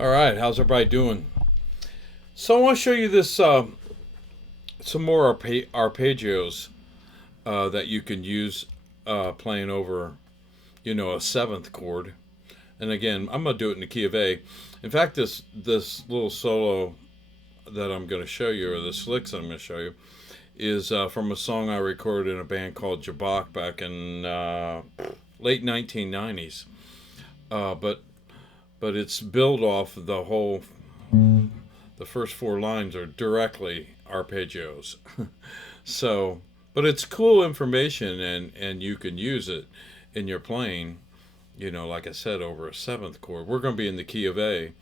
All right, how's everybody doing? So I want to show you this some more arpeggios that you can use playing over, a seventh chord. And again, I'm gonna do it in the key of A. In fact, this little solo that I'm going to show you, or the slicks I'm going to show you, is from a song I recorded in a band called Jabach back in late 1990s. But it's built off the first four lines are directly arpeggios. So, but it's cool information, and you can use it in your playing. Like I said, over a seventh chord. We're going to be in the key of A.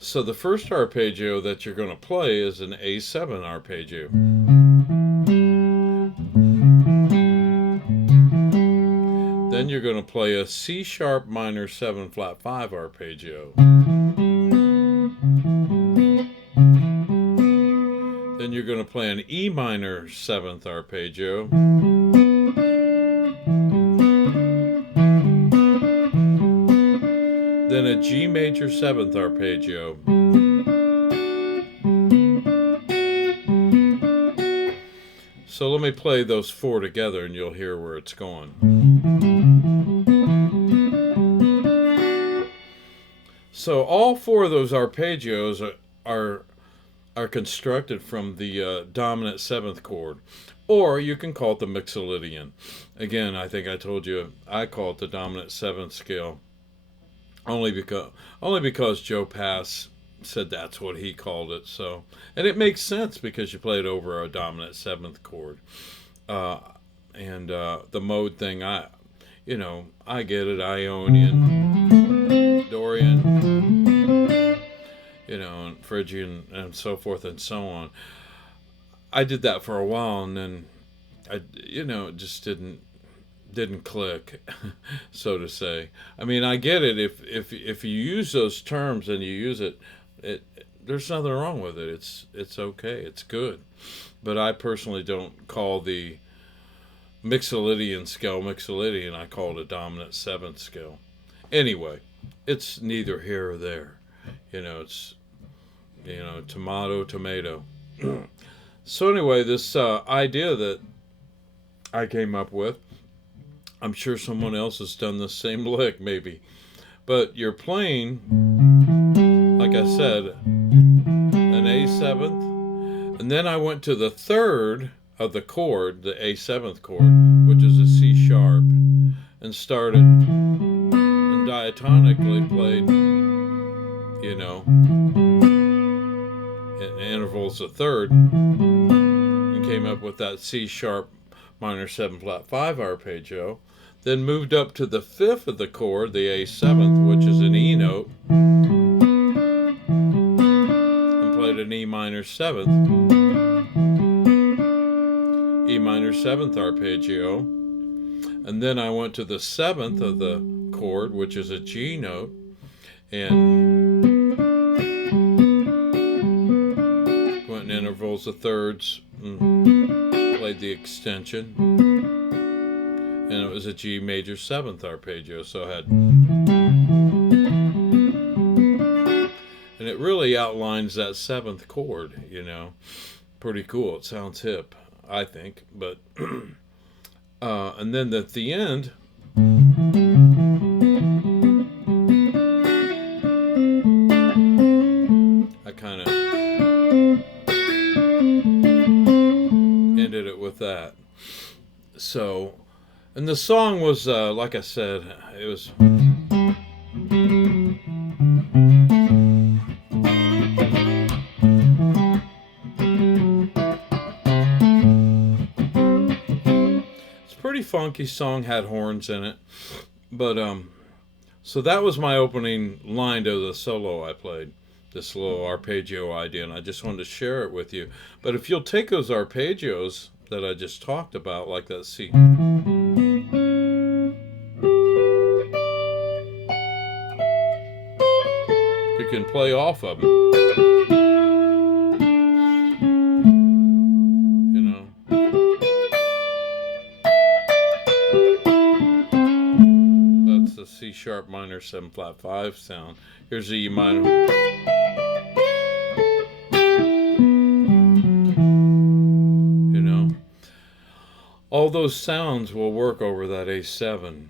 So the first arpeggio that you're going to play is an A7 arpeggio. Then you're going to play a C sharp minor 7 flat 5 arpeggio. Then you're going to play an E minor 7th arpeggio. Then a G major 7th arpeggio. So let me play those four together and you'll hear where it's going. So all four of those arpeggios are constructed from the dominant seventh chord, or you can call it the mixollydian. Again, I think I told you I call it the dominant seventh scale, only because Joe Pass said that's what he called it. So, and it makes sense because you play it over a dominant seventh chord, and the mode thing. I get it. Ionian, Dorian, and Phrygian, and so forth and so on. I did that for a while, and then it just didn't click, so to say. I mean, I get it. If you use those terms and you use it, there's nothing wrong with it. It's okay. It's good. But I personally don't call the mixollydian scale mixollydian. I call it a dominant seventh scale. Anyway, it's neither here or there. It's tomato, tomato. So anyway, this idea that I came up with, I'm sure someone else has done the same lick, maybe. But you're playing, like I said, an A7th, and then I went to the third of the chord, the A7th chord, which is a C sharp, and started and diatonically played, in intervals of third, and came up with that C sharp minor 7 flat 5 arpeggio. Then moved up to the fifth of the chord, the A7th, which is an E note, and played an E minor 7th, E minor 7th arpeggio. And then I went to the seventh of the chord, which is a G note, and went in intervals of thirds, and played the extension, and it was a G major 7th arpeggio. So I had, and it really outlines that seventh chord. Pretty cool. It sounds hip, I think. But and then at the end, I kind of ended it with that. So, and the song was, like I said, it was. It's a pretty funky song, had horns in it. But, so that was my opening line to the solo I played, this little arpeggio idea, and I just wanted to share it with you. But if you'll take those arpeggios that I just talked about, like that C. You can play off of them. That's the C sharp. sharp minor 7 flat 5 sound. Here's the E minor. You know, all those sounds will work over that A7.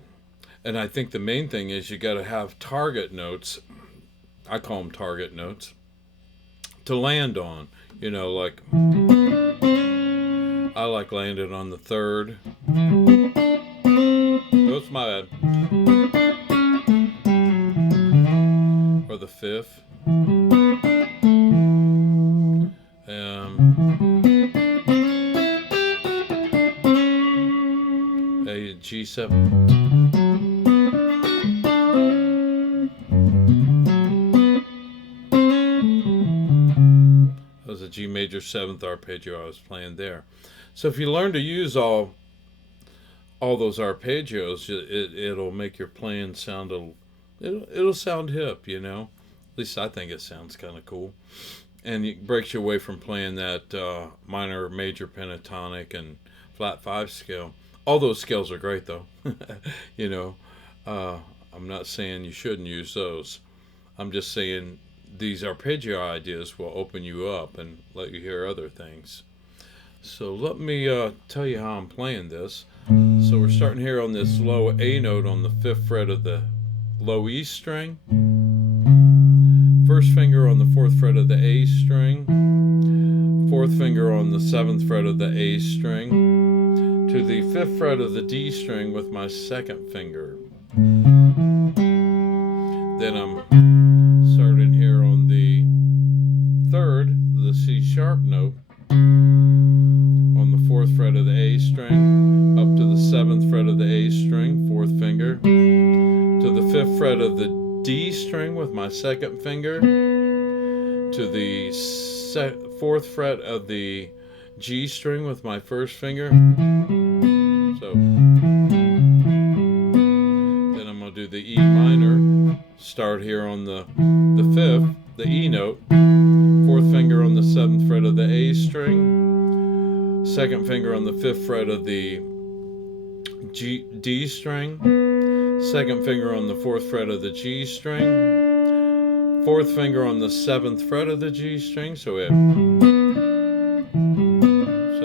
And I think the main thing is you got to have target notes. I call them target notes to land on. You know, like I like landing on the 3rd. Oops, my bad. Or the 5th. A G7. That was a G major 7th arpeggio I was playing there. So if you learn to use all those arpeggios, it'll make your playing sound it'll sound hip, you know. At least I think it sounds kind of cool, and it breaks you away from playing that minor, major pentatonic and flat 5 scale. All those scales are great though. You know, I'm not saying you shouldn't use those. I'm just saying these arpeggio ideas will open you up and let you hear other things. So let me tell you how I'm playing this. So we're starting here on this low A note on the 5th fret of the low E string. First finger on the 4th fret of the A string. 4th finger on the 7th fret of the A string. To the 5th fret of the D string with my 2nd finger. Then I'm starting here on the 3rd, the C sharp note. On the 4th fret of the A string, up to the 7th fret of the A string, 4th finger, to the 5th fret of the D string with my 2nd finger, to the 4th fret of the G string with my 1st finger. So then I'm going to do the E minor, start here on the 5th, the E note, 4th finger on the 7th fret of the A string, 2nd finger on the 5th fret of the D string, 2nd finger on the 4th fret of the G string, 4th finger on the 7th fret of the G string. So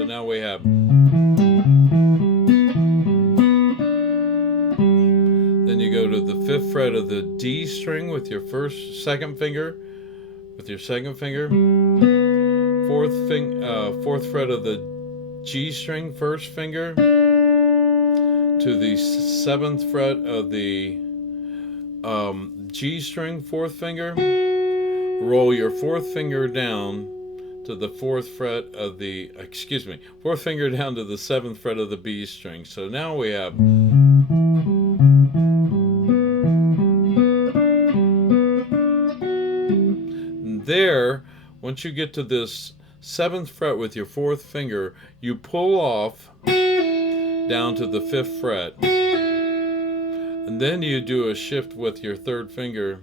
now we have. Then you go to the 5th fret of the D string with your 2nd finger, with your 2nd finger, 4th fret of the G string, 1st finger, to the 7th fret of the G string, 4th finger. Roll your 4th finger down to the 4th fret of the, 4th finger down to the 7th fret of the B string. So now we have. There, once you get to this 7th fret with your 4th finger, you pull off down to the 5th fret, and then you do a shift with your 3rd finger.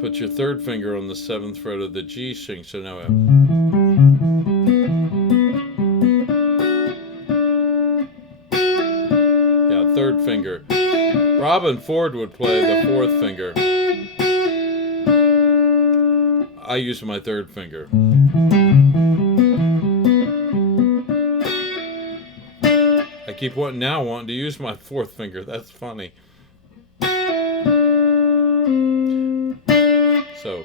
Put your 3rd finger on the 7th fret of the G string. So now we have. Yeah, 3rd finger. Robin Ford would play the 4th finger. I use my 3rd finger. I keep wanting to use my 4th finger. That's funny. So.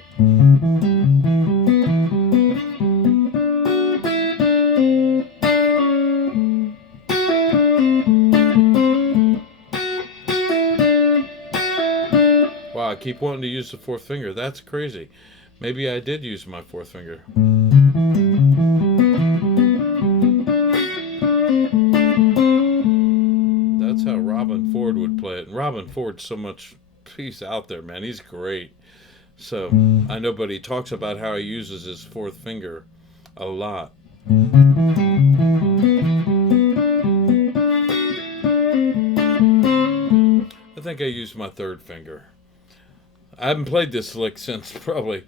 Wow, I keep wanting to use the 4th finger. That's crazy. Maybe I did use my 4th finger. That's how Robin Ford would play it. And Robin Ford's so much, he's out there, man. He's great. So I know, but he talks about how he uses his 4th finger a lot. I think I used my 3rd finger. I haven't played this lick since probably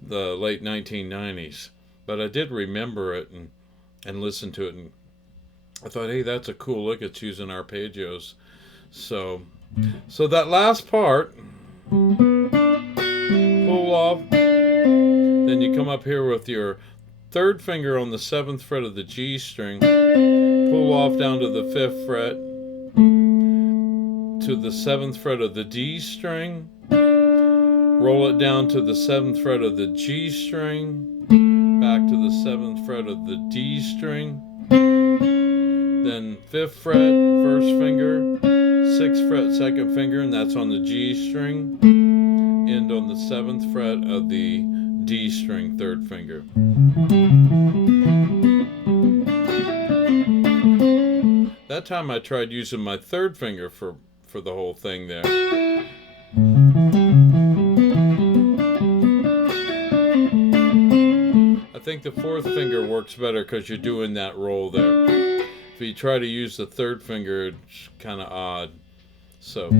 the late 1990s, but I did remember it and listen to it, and I thought, hey, that's a cool lick. It's using arpeggios. So that last part, pull off, then you come up here with your third finger on the 7th fret of the G string, pull off down to the 5th fret, to the 7th fret of the D string, roll it down to the 7th fret of the G string, back to the 7th fret of the D string, then 5th fret, 1st finger, 6th fret, 2nd finger, and that's on the G string, end on the 7th fret of the D string, 3rd finger. That time I tried using my 3rd finger for the whole thing there. I think the 4th finger works better because you're doing that roll there. If you try to use the 3rd finger, it's kind of odd. So.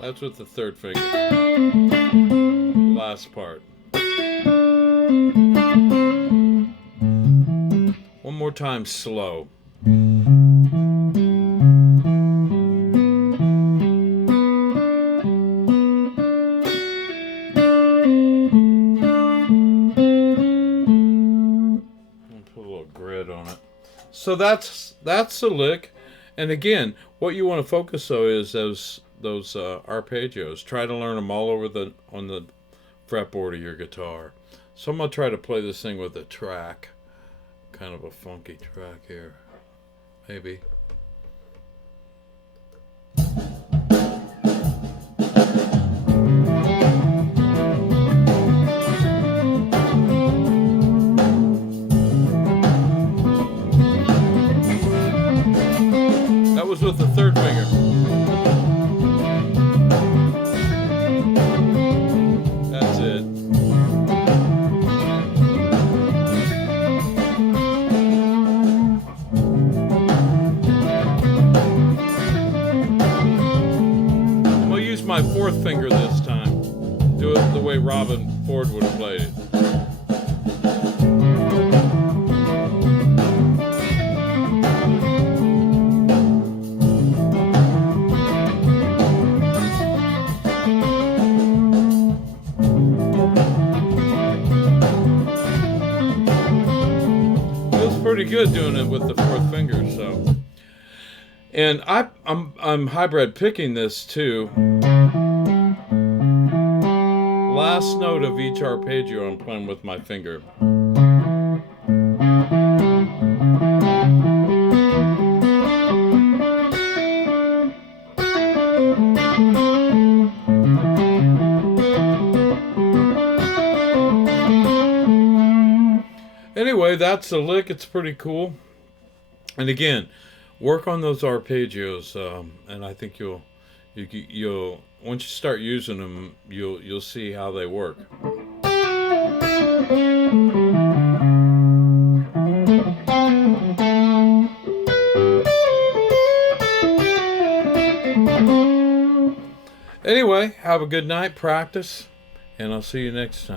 That's with the 3rd finger. Last part. One more time, slow. Put a little grid on it. So that's the lick. And again, what you want to focus though is those arpeggios. Try to learn them all over on the fretboard of your guitar. So I'm gonna try to play this thing with a track, kind of a funky track here, maybe. That was with the 3rd finger. My 4th finger this time. Do it the way Robin Ford would have played it. Feels pretty good doing it with the 4th finger, so. And I'm hybrid picking this too. Last note of each arpeggio I'm playing with my finger. Anyway, that's the lick. It's pretty cool. And again, work on those arpeggios, and I think you'll once you start using them, you'll see how they work. Anyway, have a good night, practice, and I'll see you next time.